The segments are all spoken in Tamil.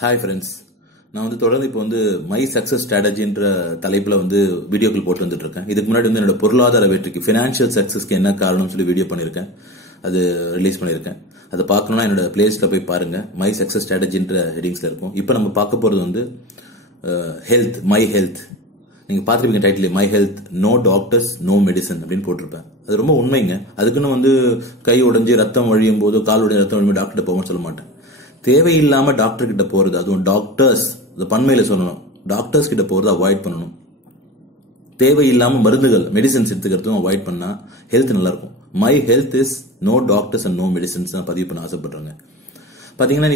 ஹாய் ஃப்ரெண்ட்ஸ், நான் தொடர்ந்து இப்போ மை சக்ஸஸ் ஸ்ட்ராட்டஜின்ற தலைப்பில் வீடியோக்கள் போட்டு வந்துட்டு இருக்கேன். இதுக்கு முன்னாடி என்னோட பொருளாதார வெற்றிக்கு ஃபினான்ஷியல் சக்ஸஸ்க்கு என்ன காரணம்னு சொல்லி வீடியோ பண்ணியிருக்கேன். அது ரிலீஸ் பண்ணியிருக்கேன். அதை பார்க்கணும்னா என்னோட பிளேலிஸ்ட்டில் போய் பாருங்க. மை சக்ஸஸ் ஸ்ட்ராட்டஜின்ற ஹெட்டிங்ஸில் இருக்கும். இப்போ நம்ம பார்க்க போகிறது ஹெல்த், மை ஹெல்த். நீங்கள் பார்த்துருப்பீங்க title, my health, no doctors no medicine அப்படின்னு போட்டிருப்பேன். அது ரொம்ப உண்மைங்க. அதுக்குன்னு கை உடைஞ்சு ரத்தம் வழியும் போது, கால் உடைஞ்சு ரத்தம் வழியும் டாக்டர்கிட்ட போவோம்னு சொல்ல மாட்டேன். தேவையில்லாம டாக்டர் கிட்ட போறது, அதுவும் டாக்டர்ஸ், பன்மையில சொல்லணும், டாக்டர்ஸ் கிட்ட போறது அவாய்ட் பண்ணணும். தேவையில்லாம மருந்துகள், மெடிசன்ஸ் எடுத்துக்கிறதும் அவாய்ட் பண்ணா ஹெல்த் நல்லா இருக்கும். My health is no doctors and no medicines தான் பதிவு பண்ண ஆசைப்படுறேங்க. பாத்தீங்கன்னா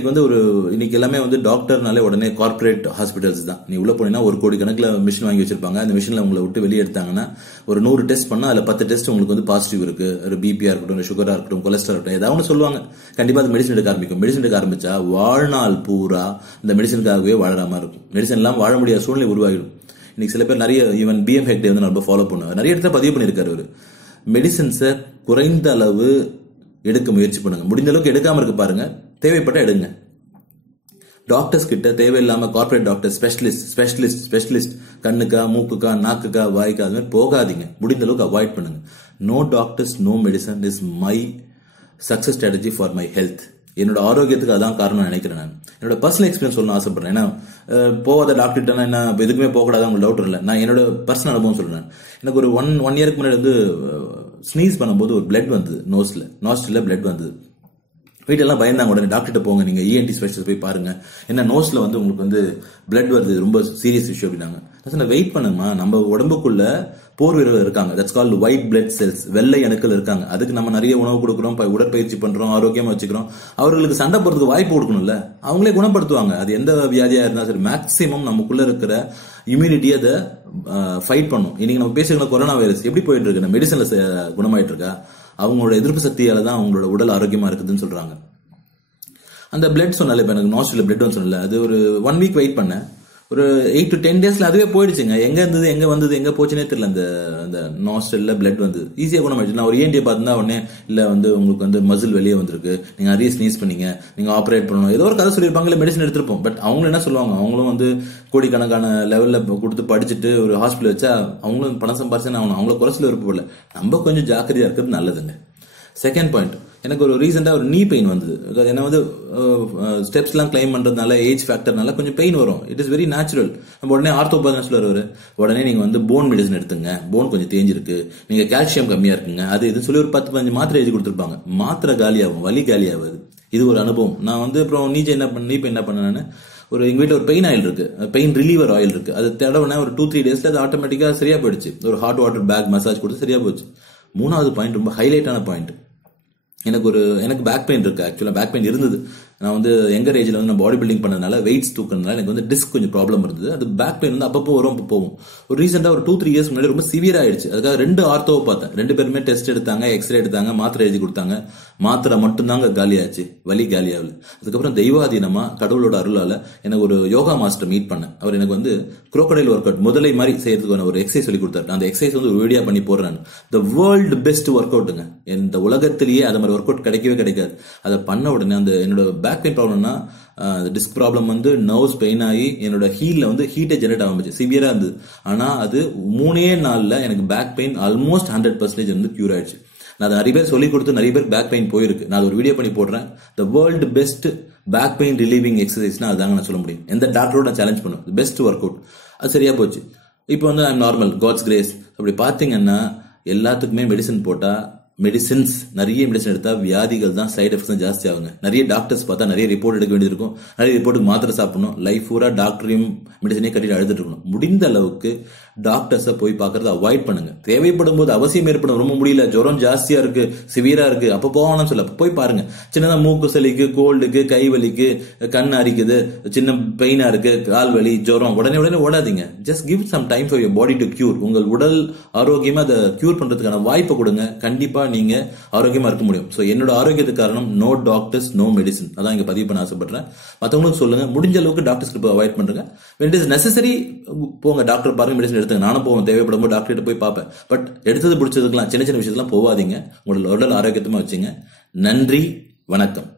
இன்னைக்கு எல்லாமே டாக்டர்னாலே உடனே கார்பரேட் ஹாஸ்பிட்டல்ஸ் தான். நீ உள்ள போனீங்கன்னா 1 கோடி கணக்கில் மிஷின் வாங்கி வச்சிருப்பாங்க. அந்த மிஷின்ல உங்களை விட்டு வெளியே எடுத்தாங்கன்னா ஒரு 100 டெஸ்ட் பண்ணா அதுல 10 டெஸ்ட் உங்களுக்கு பாசிட்டிவ் இருக்கு. ஒரு பிபியா இருக்கட்டும், சுகரா இருக்கட்டும், கொலஸ்ட்ரால் இருக்கட்டும், ஏதாவது சொல்லுவாங்க. கண்டிப்பா அது மெடிசன் எடுக்க ஆரம்பிக்கும். மெடிசன் எடுக்க ஆரம்பிச்சா வாழ்நாள் பூரா இந்த மெடிசனுக்காகவே வாழற மாதிரி இருக்கும். மெடிசன் எல்லாம் வாழ முடியாத சூழ்நிலை உருவாகிடும். இன்னைக்கு சில பேர் நிறைய, ஈவன் பிஎம் ஹெக்டே ரொம்ப ஃபாலோ பண்ணுவாங்க. நிறைய இடத்துல பதிவு பண்ணியிருக்காரு அவரு. மெடிசன்ஸை குறைந்த அளவு எடுக்க முயற்சி பண்ணுங்க. முடிஞ்ச அளவுக்கு எடுக்காம இருக்க பாருங்க. தேவைப்பட்ட எடுங்க. டாக்டர்ஸ் கிட்ட தேவையில்லாம கார்பரேட் டாக்டர், ஸ்பெஷலிஸ்ட் கண்ணுக்கா, மூக்குக்கா, நாக்குக்கா, வாய்க்கா, அது மாதிரி போகாதீங்க. முடிந்த அளவுக்கு அவாய்ட் பண்ணுங்க. No doctors no medicine is my success strategy for my health. என்னோட ஆரோக்கியத்துக்கு அதான் காரணம் நினைக்கிறேன். நான் என்னோட பர்சனல் எக்ஸ்பீரியன்ஸ் சொல்லணும் ஆசைப்படுறேன். ஏன்னா போகாத டாக்டர்கிட்ட என்ன எதுக்குமே போகக்கூடாது, உங்களுக்கு டவுட் இல்லை. நான் என்னோட பர்சனல் அனுபவம் சொல்றேன். எனக்கு ஒரு ஒன் இயருக்கு முன்னாடி ஸ்னீஸ் பண்ணும்போது ஒரு பிளட் வந்தது, நாஸ்ட்ரில பிளட் வந்தது. வீட்டெல்லாம் பயந்தாங்க. உடனே டாக்டர்கிட்ட போங்க, நீங்க இஎன்டி ஸ்பெஷலிஸ்ட் போய் பாருங்க, என்ன நோஸ்ல உங்களுக்கு பிளட் வருது, ரொம்ப சீரியஸ் இஷ்யூ அப்படின்னாங்க. நான் வெயிட் பண்ணுங்கம்மா, நம்ம உடம்புக்குள்ள போர் வீரர்கள் இருக்காங்க. That's called white blood cells, வெள்ளை அணுக்கள் இருக்காங்க. அதுக்கு நம்ம நிறைய உணவு கொடுக்குறோம், உடற்பயிற்சி பண்றோம், ஆரோக்கியமா வச்சுக்கிறோம். அவர்களுக்கு சண்டை போறதுக்கு வாய்ப்பு கொடுக்கணும்ல. அவங்களே குணப்படுத்துவாங்க. அது எந்த வியாதியா இருந்தாலும் சரி, மேக்சிமம் நமக்குள்ள இருக்கிற இம்யூனிட்டி அதை ஃபைட் பண்ணும். இன்னைக்கு நம்ம பேசுகிற கொரோனா வைரஸ் எப்படி போயிட்டு இருக்கு, மெடிசன்ல குணமாயிட்டு இருக்கா? அவங்களோட எதிர்ப்பு சக்தியால தான் அவங்களோட உடல் ஆரோக்கியமா இருக்குதுன்னு சொல்றாங்க. அந்த பிளட் சொன்னால, இப்ப எனக்கு நாஸ்ட்ரில பிளட் சொன்னல, அது ஒரு 1 வீக் வெயிட் பண்ணேன். ஒரு 8 to 10 டேஸ்ல அதுவே போயிடுச்சுங்க. எங்க இருந்தது, எங்க வந்தது, எங்க போச்சுனே தெரியல. அந்த நாஸ்ட்ரில பிளட் வந்து ஈஸியா குணமாயிடுச்சு. நான் ஒரு ENT பார்த்தா உடனே இல்ல உங்களுக்கு மசில் வெளியே வந்திருக்கு, நீங்க நிறைய ஸ்னீஸ் பண்ணீங்க, நீங்க ஆபரேட் பண்ணணும், ஏதோ ஒரு கதை சொல்லியிருப்பாங்க, மெடிசன் எடுத்திருப்போம். பட் அவங்களும் என்ன சொல்லுவாங்க, அவங்களும் கோடிக்கணக்கான லெவல்ல கொடுத்து படிச்சுட்டு ஒரு ஹாஸ்பிட்டல் வச்சா அவங்களும் பணம் சம்பாரிச்சு அவங்கள குறைச்சல விருப்பப்படல. நம்ம கொஞ்சம் ஜாக்கிரதையா இருக்கிறது நல்லதுங்க. செகண்ட் பாயிண்ட், எனக்கு ஒரு ரீசெண்டா ஒரு நீ பெயின் வந்தது. ஏன்னா ஸ்டெப்ஸ் எல்லாம் கிளைம் பண்றதுனால, ஏஜ் ஃபேக்டர்னால கொஞ்சம் பெயின் வரும். It is very natural. நம்ம உடனே ஆர்த்தோபதி சொல்லுவாரு, உடனே நீங்க போன் மெடிசன் எடுத்துங்க, போன் கொஞ்சம் தேஞ்சிருக்கு, நீங்க கால்சியம் கம்மியா இருக்குங்க, அது இது சொல்லி ஒரு 10-15 மாத்திரை எழுதி கொடுத்துருப்பாங்க. மாத்திரை காலியாகும், வலி காலியாகுது. இது ஒரு அனுபவம். நான் அப்புறம் நீ என்ன பண்ணேன்னு, எங்க வீட்டுல ஒரு பெயின் ஆயில் இருக்கு, பெயின் ரிலீவர் ஆயில் இருக்கு. அது தடவை ஒரு 2-3 டேஸ்ல அது ஆட்டோமேட்டிக்கா சரியா போயிடுச்சு. ஒரு ஹாட் வாட்டர் பேக் மசாஜ் கொடுத்து சரியா போச்சு. 3வது பாயிண்ட், ரொம்ப ஹைலைட்டான பாயிண்ட். எனக்கு பேக் பெயின் இருக்கு. ஆக்சுவலா பேக் பெயின் இருந்தது. நான் எங்கர் ஏஜ்ல நான் பாடி பில்டிங் பண்ணதுனால, வெயிட்ஸ் தூக்குறதுனால எனக்கு டிஸ்க் கொஞ்சம் ப்ராப்ளம் இருந்தது. அது பேக் பெயின் அப்பப்போ வரும், அப்போ போகும். ஒரு ரீசெண்டா ஒரு 2-3 இயர்ஸ் முன்னாடி ரொம்ப சிவியர் ஆயிடுச்சு. அதுக்காக 2 ஆர்த்தோவை பார்த்தேன். 2 பேருமே டெஸ்ட் எடுத்தாங்க, எக்ஸ்ரே எடுத்தாங்க, மாத்திரை எழுதி கொடுத்தாங்க. மாத்திரை மட்டும்தாங்க காலியாச்சு, வலி காலியாகல. அதுக்கப்புறம் தெய்வாதீனமா கடவுளோட அருளால எனக்கு ஒரு யோகா மாஸ்டர் மீட் பண்ணேன். அவர் எனக்கு குரோக்கடைல் ஒர்க் அவுட் முதலை மாதிரி செய்யறதுக்கு ஒரு எக்ஸசைஸ் சொல்லி கொடுத்தாரு. அந்த எக்ஸசைஸ் ஒரு வீடியோ பண்ணி போடுறேன். த வேர்ல்டு பெஸ்ட் ஒர்க் அவுட்டுங்க. இந்த உலகத்திலேயே அது மாதிரி ஒர்க் அவுட் கிடைக்கவே கிடைக்காது. அதை பண்ண உடனே என்னோட பேக் பெயின் ப்ராப்ளம்னா, டிஸ்க் ப்ராப்ளம் நர்வ்ஸ் பெயின் ஆகி என்னோட ஹீல்ல ஹீட்டை ஜெனரேட் ஆரம்பிச்சு, சிவியரா இருந்தது. ஆனா அது 3 நாள்ல எனக்கு பேக் பெயின் ஆல்மோஸ்ட் 100% கியூர் ஆயிடுச்சு. நான் நிறைய பேர் சொல்லி கொடுத்து நிறைய பேர் பேக் பெயின் போயிருக்கு. நான் ஒரு வீடியோ பண்ணி போடுறேன். The world best back pain relieving எக்ஸசைஸ்னா அதாங்க நான் சொல்ல முடியும். எந்த டாக்டரோட சேலஞ்ச் பண்ணும், பெஸ்ட் ஒர்க் அவுட். அது சரியா போச்சு. இப்போ I am normal, God's grace. அப்படி பாத்தீங்கன்னா எல்லாத்துக்குமே மெடிசன் போட்டா, நிறைய மெடிசன் எடுத்தா வியாதிகள் தான், சைட் எஃபெக்ட்ஸ் தான் ஜாஸ்தி ஆகுங்க. நிறைய டாக்டர்ஸ் பார்த்தா நிறைய ரிப்போர்ட் எடுக்க வேண்டியது இருக்கும். நிறைய ரிப்போர்ட்டுக்கு மாத்திரை சாப்பிடணும். லைஃப் பூரா டாக்டரையும் மெடிசனையும் கட்டிட்டு அழுதுட்டு இருக்கணும். முடிந்த அளவுக்கு டாக்டர்ஸை போய் பார்க்கறத அவாய்ட் பண்ணுங்க. தேவைப்படும் போது அவசியம் ஏற்படும், ரொம்ப முடியல, ஜுரம் ஜாஸ்தியா இருக்கு, சிவியரா இருக்கு, அப்ப போகணும்னு சொல்ல போய் பாருங்க. சின்னதா மூக்கு சளிக்கு, கோல்டுக்கு, கை வலிக்கு, கண் அரிக்குது, சின்ன பெயினா இருக்கு, கால் வலி, ஜுரம், உடனே ஓடாதீங்க. Just give some time for your body to cure. உங்கள் உடல் ஆரோக்கியமா அதை கியூர் பண்றதுக்கான வாய்ப்பை கொடுங்க. கண்டிப்பா நீங்க ஆரோக்கியமா இருக்க முடியும். சோ என்னோட ஆரோக்கியத்துக்கு காரணம் நோ டாக்டர்ஸ் நோ மெடிசன். அதான் இங்க பதிவு பண்ண ஆசைப்படுறேன். மத்தவங்களுக்கு சொல்லுங்க, முடிஞ்ச அளவுக்கு டாக்டர்ஸ் அவாய்ட் பண்றேங்க. when it is necessary போங்க, டாக்டர் பாருங்க, மெடிசன் எடுத்துங்க. நானும் போவேன், தேவைப்படும் போது டாக்டர் போய் பார்ப்பேன். பட் எடுத்தது பிடிச்சதுக்கெல்லாம் சின்ன சின்ன விஷயத்தெல்லாம் போவாதீங்க. உங்களோட உடல் ஆரோக்கியமா வச்சுங்க. நன்றி, வணக்கம்.